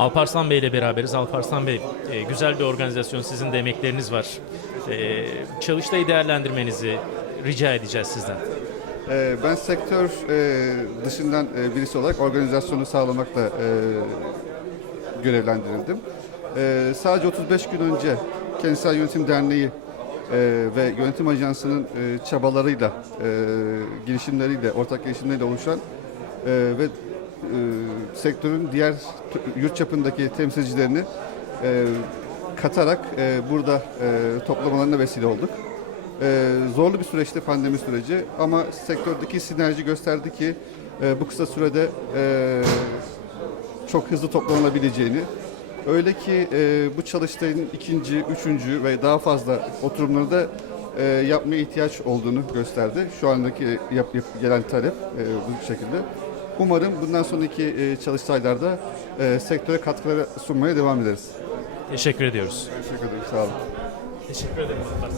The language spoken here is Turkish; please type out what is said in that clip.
Alparslan Bey ile beraberiz. Alparslan Bey, e, güzel bir organizasyon, sizin de emekleriniz var. E, Çalıştay'ı değerlendirmenizi rica edeceğiz sizden. Ee, Ben sektör e, dışından e, birisi olarak organizasyonu sağlamakla e, görevlendirildim. E, Sadece 35 gün önce Kentsel Yönetim Derneği e, ve Yönetim Ajansı'nın e, çabalarıyla, e, girişimleriyle, ortak girişimleriyle oluşan e, ve e, sektörün diğer yurt çapındaki temsilcilerini e, katarak e, burada e, toplamalarına vesile olduk. Ee, zorlu bir süreçti pandemi süreci ama sektördeki sinerji gösterdi ki e, bu kısa sürede e, çok hızlı toplanılabileceğini. Öyle ki e, bu çalıştayın ikinci, üçüncü ve daha fazla oturumları da e, yapmaya ihtiyaç olduğunu gösterdi. Şu andaki yap, yap- gelen talep e, bu şekilde. Umarım bundan sonraki e, çalıştaylarda e, sektöre katkıları sunmaya devam ederiz. Teşekkür ediyoruz. Teşekkür ederim. Sağ olun. Teşekkür ederim.